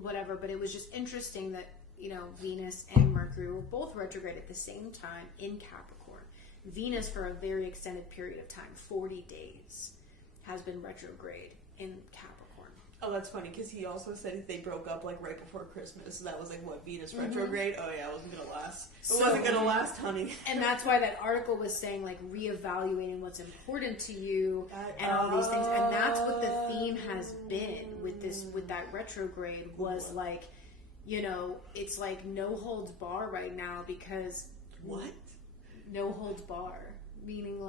whatever. But it was just interesting that, Venus and Mercury were both retrograde at the same time in Capricorn. Venus, for a very extended period of time, 40 days, has been retrograde in Capricorn. Oh, that's funny, because he also said they broke up, right before Christmas. So that was, Venus retrograde? Oh, yeah, it wasn't going to last. It wasn't going to last, honey. And that's why that article was saying, reevaluating what's important to you and all these things. And that's what the theme has been with that retrograde was, it's no holds bar right now because... What? No holds bar. Meaning,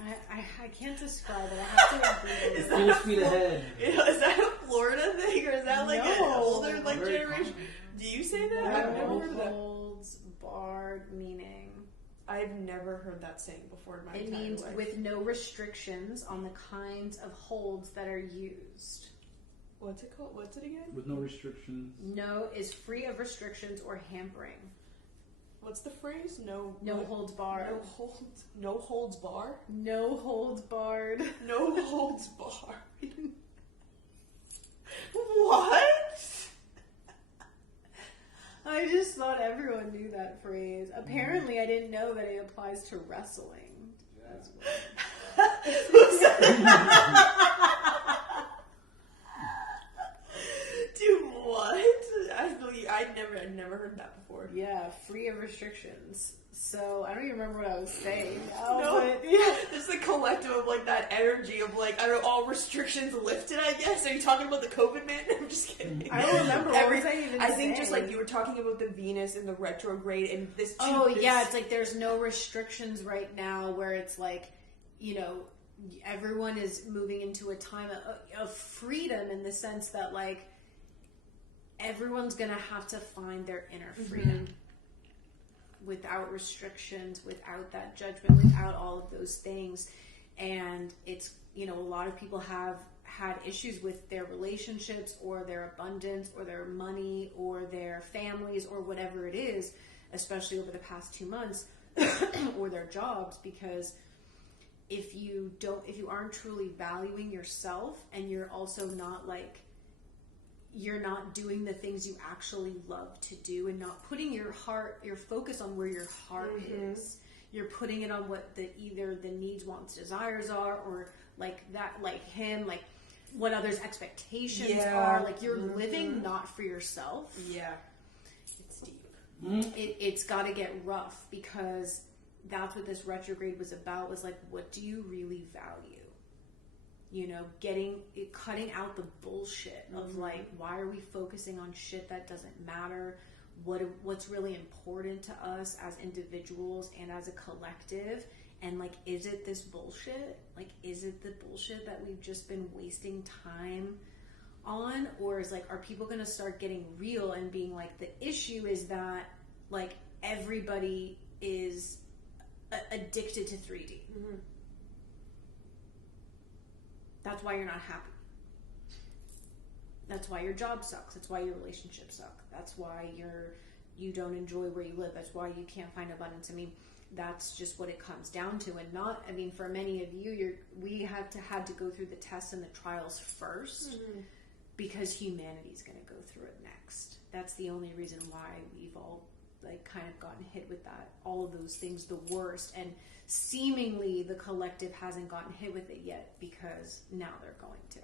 I can't describe it. I have to agree. Full speed ahead. Is that a Florida thing, or is that an older generation? Do you say that? I've never heard that. Holds barred, meaning I've never heard that saying before in my entire life. It means with no restrictions on the kinds of holds that are used. What's it called? What's it again? With no restrictions. No is free of restrictions or hampering. What's the phrase? No holds barred. No holds bar? No holds barred. No holds barred. What? I just thought everyone knew that phrase. Apparently, I didn't know that it applies to wrestling. That's Dude, what? I'd never heard that before. Yeah, free of restrictions. So, I don't even remember what I was saying. Just the collective of that energy of all restrictions lifted, I guess. Are you talking about the COVID man? I'm just kidding. I don't remember what was I even I think just you were talking about the Venus and the retrograde and this. It's there's no restrictions right now where it's everyone is moving into a time of freedom in the sense that everyone's gonna have to find their inner freedom without restrictions, without that judgment, without all of those things. And it's, a lot of people have had issues with their relationships or their abundance or their money or their families or whatever it is, especially over the past 2 months, or their jobs, because if you aren't truly valuing yourself and you're also not you're not doing the things you actually love to do and not putting your focus on where your heart is. You're putting it on what either the needs, wants, desires are, or him, what others' expectations are. You're living not for yourself. Yeah. It's deep. It's got to get rough because that's what this retrograde was about, was what do you really value? Cutting out the bullshit of why are we focusing on shit that doesn't matter? What's really important to us as individuals and as a collective? And is it this bullshit? Is it the bullshit that we've just been wasting time on? Or is are people going to start getting real and being the issue is that everybody is addicted to 3D. That's why you're not happy. That's why your job sucks. That's why your relationships suck. That's why you don't enjoy where you live. That's why you can't find abundance. That's just what it comes down to. And for many of you, we had to go through the tests and the trials first because humanity's going to go through it next. That's the only reason why we've all kind of gotten hit with that. All of those things, the worst. And seemingly the collective hasn't gotten hit with it yet because now they're going to.